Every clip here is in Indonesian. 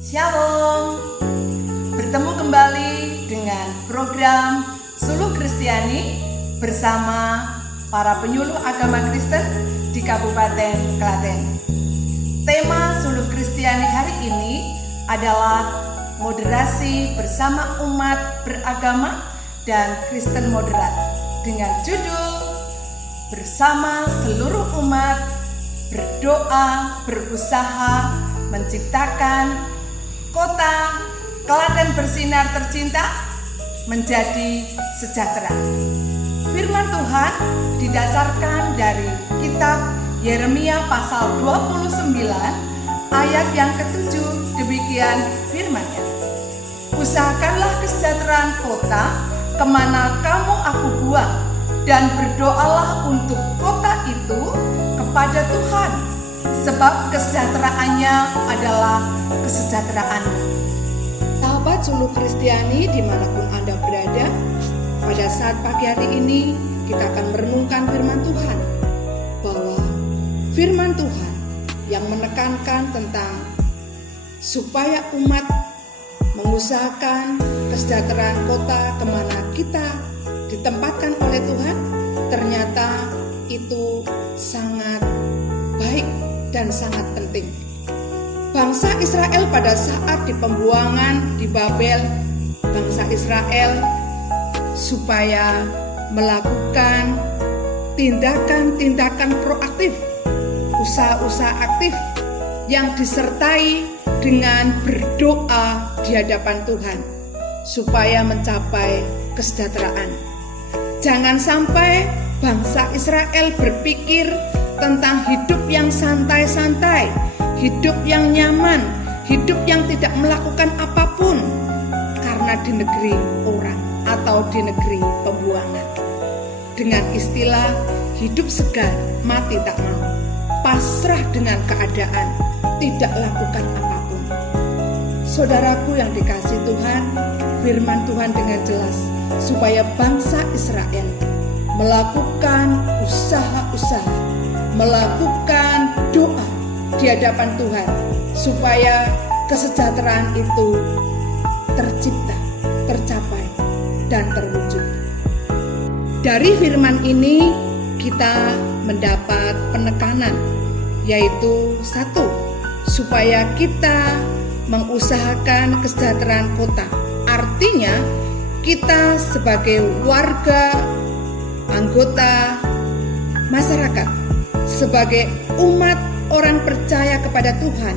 Shalom. Bertemu kembali dengan program Suluh Kristiani bersama para penyuluh agama Kristen di Kabupaten Klaten. Tema Suluh Kristiani hari ini adalah moderasi bersama umat beragama dan Kristen moderat dengan judul Bersama Seluruh Umat Berdoa Berusaha Menciptakan Kota Klaten Bersinar Tercinta Menjadi Sejahtera. Firman Tuhan didasarkan dari kitab Yeremia pasal 29 ayat yang ke-7. Demikian firman-Nya. Usahakanlah kesejahteraan kota kemana kamu aku buang, dan berdoalah untuk kota itu kepada Tuhan, sebab kesejahteraannya adalah kesejahteraan. Sahabat Suluh Kristiani dimanapun Anda berada, pada saat pagi hari ini kita akan merenungkan firman Tuhan, bahwa firman Tuhan yang menekankan tentang supaya umat mengusahakan kesejahteraan kota kemana kita ditempatkan oleh Tuhan, ternyata itu sangat baik dan sangat penting. Bangsa Israel pada saat di pembuangan di Babel, bangsa Israel supaya melakukan tindakan-tindakan proaktif, usaha-usaha aktif yang disertai dengan berdoa di hadapan Tuhan supaya mencapai kesejahteraan. Jangan sampai bangsa Israel berpikir tentang hidup yang santai-santai, hidup yang nyaman, hidup yang tidak melakukan apapun karena di negeri orang atau di negeri pembuangan. Dengan istilah hidup segan, mati tak mau, pasrah dengan keadaan, tidak lakukan apapun. Saudaraku yang dikasihi Tuhan, firman Tuhan dengan jelas supaya bangsa Israel melakukan usaha-usaha, melakukan doa di hadapan Tuhan supaya kesejahteraan itu tercipta, tercapai, dan terwujud. Dari firman ini kita mendapat penekanan, yaitu satu, supaya kita mengusahakan kesejahteraan kota. Artinya kita sebagai warga, anggota masyarakat, sebagai umat orang percaya kepada Tuhan,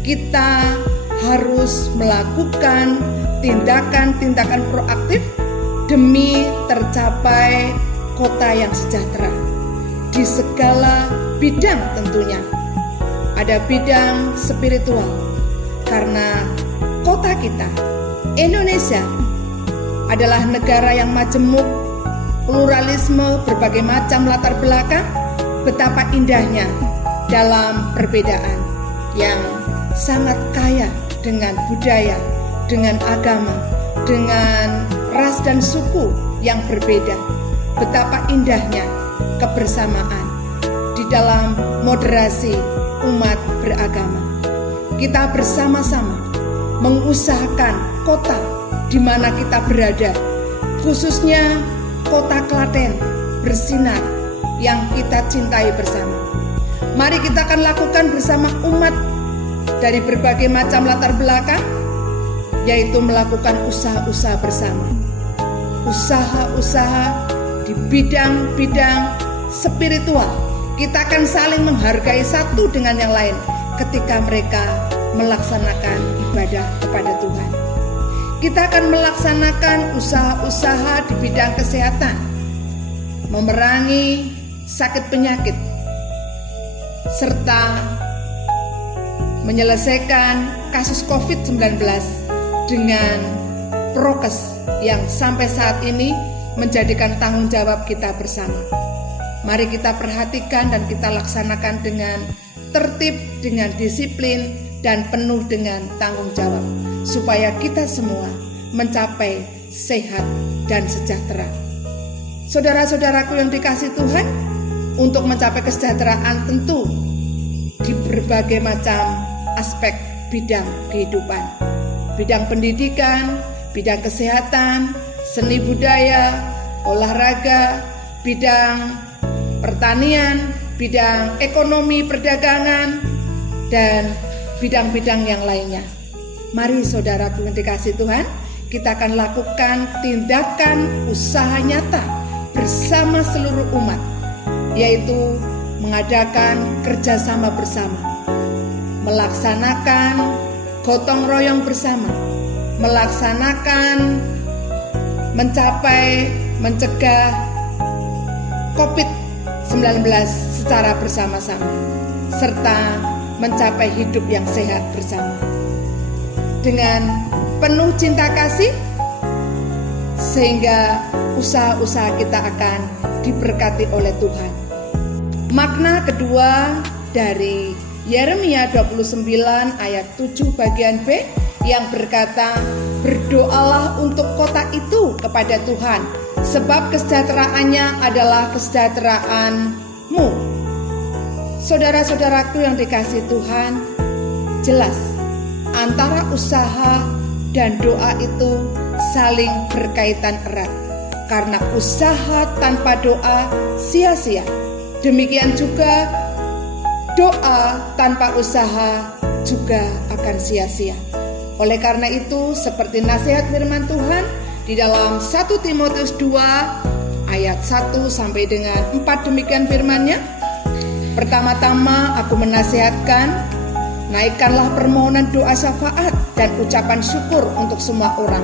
kita harus melakukan tindakan-tindakan proaktif demi tercapai kota yang sejahtera di segala bidang. Tentunya ada bidang spiritual, karena kota kita Indonesia adalah negara yang majemuk, pluralisme berbagai macam latar belakang. Betapa indahnya dalam perbedaan yang sangat kaya dengan budaya, dengan agama, dengan ras dan suku yang berbeda. Betapa indahnya kebersamaan di dalam moderasi umat beragama. Kita bersama-sama mengusahakan kota di mana kita berada, khususnya kota Klaten bersinar yang kita cintai bersama. Mari kita akan lakukan bersama umat dari berbagai macam latar belakang, yaitu melakukan usaha-usaha bersama. Usaha-usaha di bidang-bidang spiritual. Kita akan saling menghargai satu dengan yang lain ketika mereka melaksanakan ibadah kepada Tuhan. Kita akan melaksanakan usaha-usaha di bidang kesehatan, memerangi sakit penyakit, serta menyelesaikan kasus COVID-19 dengan prokes yang sampai saat ini menjadikan tanggung jawab kita bersama. Mari kita perhatikan dan kita laksanakan dengan tertib, dengan disiplin, dan penuh dengan tanggung jawab, supaya kita semua mencapai sehat dan sejahtera. Saudara-saudaraku yang dikasihi Tuhan, untuk mencapai kesejahteraan tentu di berbagai macam aspek bidang kehidupan, bidang pendidikan, bidang kesehatan, seni budaya, olahraga, bidang pertanian, bidang ekonomi perdagangan, dan bidang-bidang yang lainnya. Mari saudaraku yang dikasihi Tuhan, kita akan lakukan tindakan usaha nyata bersama seluruh umat, yaitu mengadakan kerjasama bersama, melaksanakan gotong royong bersama, melaksanakan mencegah COVID-19 secara bersama-sama, serta mencapai hidup yang sehat bersama. Dengan penuh cinta kasih, sehingga usaha-usaha kita akan diberkati oleh Tuhan. Makna kedua dari Yeremia 29 ayat 7 bagian B yang berkata, berdoalah untuk kota itu kepada Tuhan, sebab kesejahteraannya adalah kesejahteraanmu. Saudara-saudaraku yang dikasihi Tuhan, jelas antara usaha dan doa itu saling berkaitan erat. Karena usaha tanpa doa sia-sia. Demikian juga doa tanpa usaha juga akan sia-sia. Oleh karena itu, seperti nasihat firman Tuhan di dalam 1 Timotius 2 ayat 1 sampai dengan 4 demikian firman-Nya. Pertama-tama aku menasihatkan, naikkanlah permohonan doa syafaat dan ucapan syukur untuk semua orang,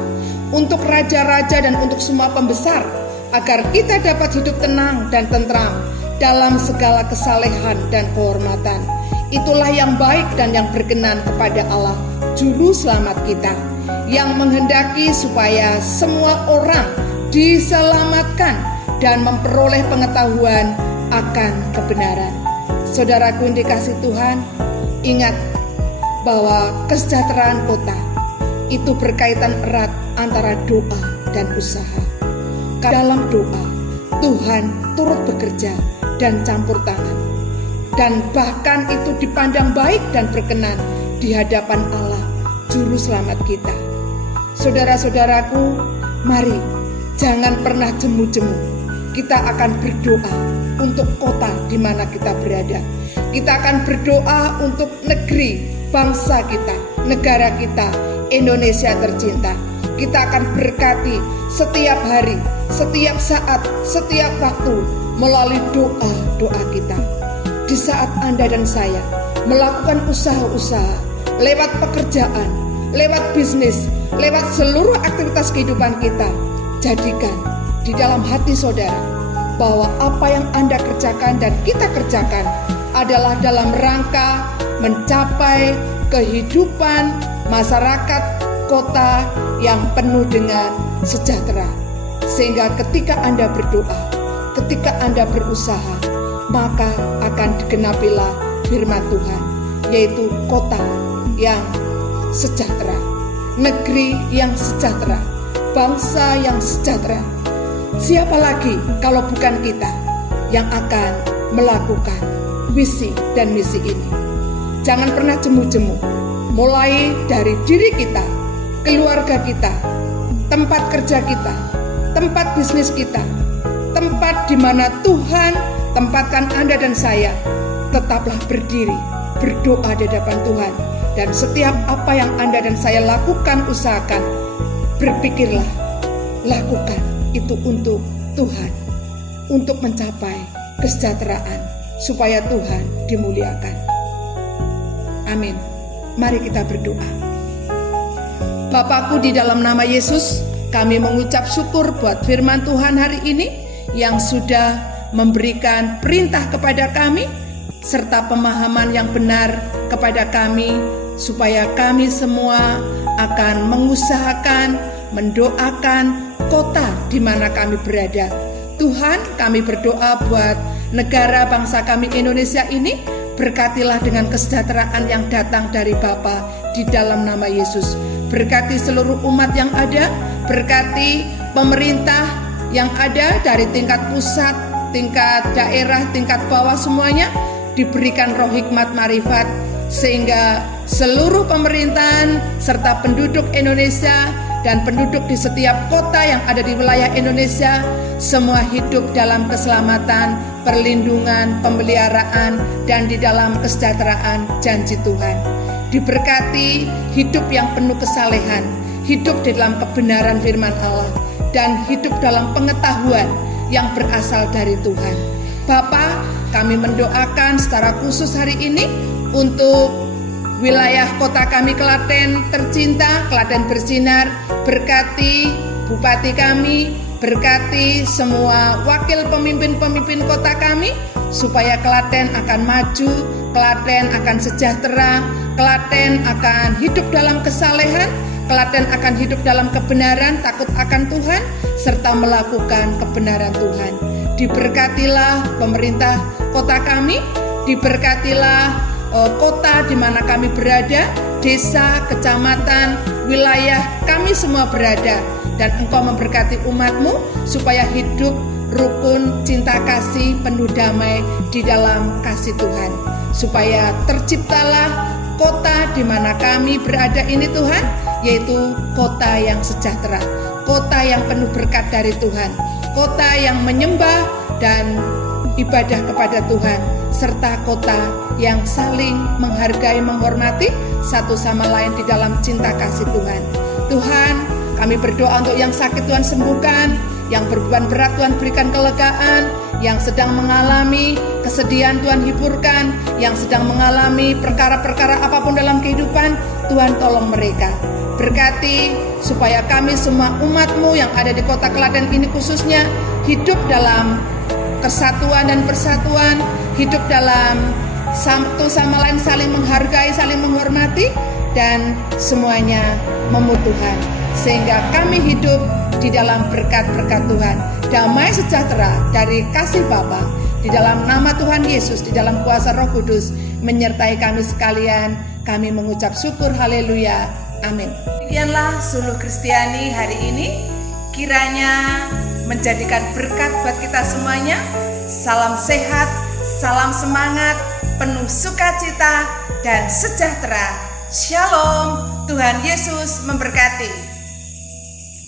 untuk raja-raja dan untuk semua pembesar, agar kita dapat hidup tenang dan tentram dalam segala kesalehan dan kehormatan. Itulah yang baik dan yang berkenan kepada Allah, Juru Selamat kita, yang menghendaki supaya semua orang diselamatkan dan memperoleh pengetahuan akan kebenaran. Saudaraku yang dikasihi Tuhan, ingat bahwa kesejahteraan kota itu berkaitan erat antara doa dan usaha. Dalam doa, Tuhan turut bekerja dan campur tangan, dan bahkan itu dipandang baik dan berkenan di hadapan Allah, Juru Selamat kita. Saudara-saudaraku, mari jangan pernah jemu-jemu. Kita akan berdoa untuk kota di mana kita berada. Kita akan berdoa untuk negeri, bangsa kita, negara kita, Indonesia tercinta. Kita akan berkati setiap hari, setiap saat, setiap waktu melalui doa-doa kita. Di saat Anda dan saya melakukan usaha-usaha, lewat pekerjaan, lewat bisnis, lewat seluruh aktivitas kehidupan kita, jadikan di dalam hati saudara bahwa apa yang Anda kerjakan dan kita kerjakan adalah dalam rangka mencapai kehidupan masyarakat kota yang penuh dengan sejahtera. Sehingga ketika Anda berdoa, ketika Anda berusaha, maka akan digenapilah firman Tuhan, yaitu kota yang sejahtera, negeri yang sejahtera, bangsa yang sejahtera. Siapa lagi kalau bukan kita yang akan melakukan visi dan misi ini? Jangan pernah jemu-jemu, mulai dari diri kita, keluarga kita, tempat kerja kita, tempat bisnis kita, tempat di mana Tuhan tempatkan Anda dan saya. Tetaplah berdiri, berdoa di hadapan Tuhan, dan setiap apa yang Anda dan saya lakukan, usahakan, berpikirlah, lakukan itu untuk Tuhan, untuk mencapai kesejahteraan, supaya Tuhan dimuliakan. Amin. Mari kita berdoa. Bapakku, di dalam nama Yesus, kami mengucap syukur buat firman Tuhan hari ini yang sudah memberikan perintah kepada kami, serta pemahaman yang benar kepada kami, supaya kami semua akan mengusahakan, mendoakan kota di mana kami berada. Tuhan, kami berdoa buat negara bangsa kami Indonesia ini, berkatilah dengan kesejahteraan yang datang dari Bapa di dalam nama Yesus. Berkati seluruh umat yang ada, berkati pemerintah yang ada dari tingkat pusat, tingkat daerah, tingkat bawah, semuanya diberikan roh hikmat marifat sehingga seluruh pemerintahan serta penduduk Indonesia dan penduduk di setiap kota yang ada di wilayah Indonesia semua hidup dalam keselamatan, perlindungan, pemeliharaan, dan di dalam kesejahteraan janji Tuhan. Diberkati hidup yang penuh kesalehan, hidup di dalam kebenaran firman Allah, dan hidup dalam pengetahuan yang berasal dari Tuhan. Bapa, kami mendoakan secara khusus hari ini untuk wilayah kota kami Klaten tercinta, Klaten bersinar. Berkati bupati kami, berkati semua wakil pemimpin-pemimpin kota kami, supaya Klaten akan maju, Klaten akan sejahtera, Klaten akan hidup dalam kesalehan, Klaten akan hidup dalam kebenaran, takut akan Tuhan, serta melakukan kebenaran Tuhan. Diberkatilah pemerintah kota kami, diberkatilah kota di mana kami berada, desa, kecamatan, wilayah kami semua berada, dan Engkau memberkati umat-Mu supaya hidup rukun, cinta kasih, penuh damai di dalam kasih Tuhan, supaya terciptalah kota di mana kami berada ini Tuhan, yaitu kota yang sejahtera, kota yang penuh berkat dari Tuhan, kota yang menyembah dan ibadah kepada Tuhan, serta kota yang saling menghargai, menghormati satu sama lain di dalam cinta kasih Tuhan. Tuhan, kami berdoa untuk yang sakit Tuhan sembuhkan, yang berbeban berat Tuhan berikan kelegaan, yang sedang mengalami kesedihan Tuhan hiburkan, yang sedang mengalami perkara-perkara apapun dalam kehidupan, Tuhan tolong mereka. Berkati supaya kami semua umat-Mu yang ada di kota Klaten ini khususnya hidup dalam kesatuan dan persatuan, hidup dalam satu sama lain saling menghargai, saling menghormati, dan semuanya memutuhan, sehingga kami hidup di dalam berkat-berkat Tuhan, damai sejahtera dari kasih Bapa, di dalam nama Tuhan Yesus, di dalam kuasa Roh Kudus menyertai kami sekalian. Kami mengucap syukur, haleluya, amin. Demikianlah Suluh Kristiani hari ini, kiranya menjadikan berkat buat kita semuanya. Salam sehat, salam semangat, penuh sukacita dan sejahtera. Shalom, Tuhan Yesus memberkati.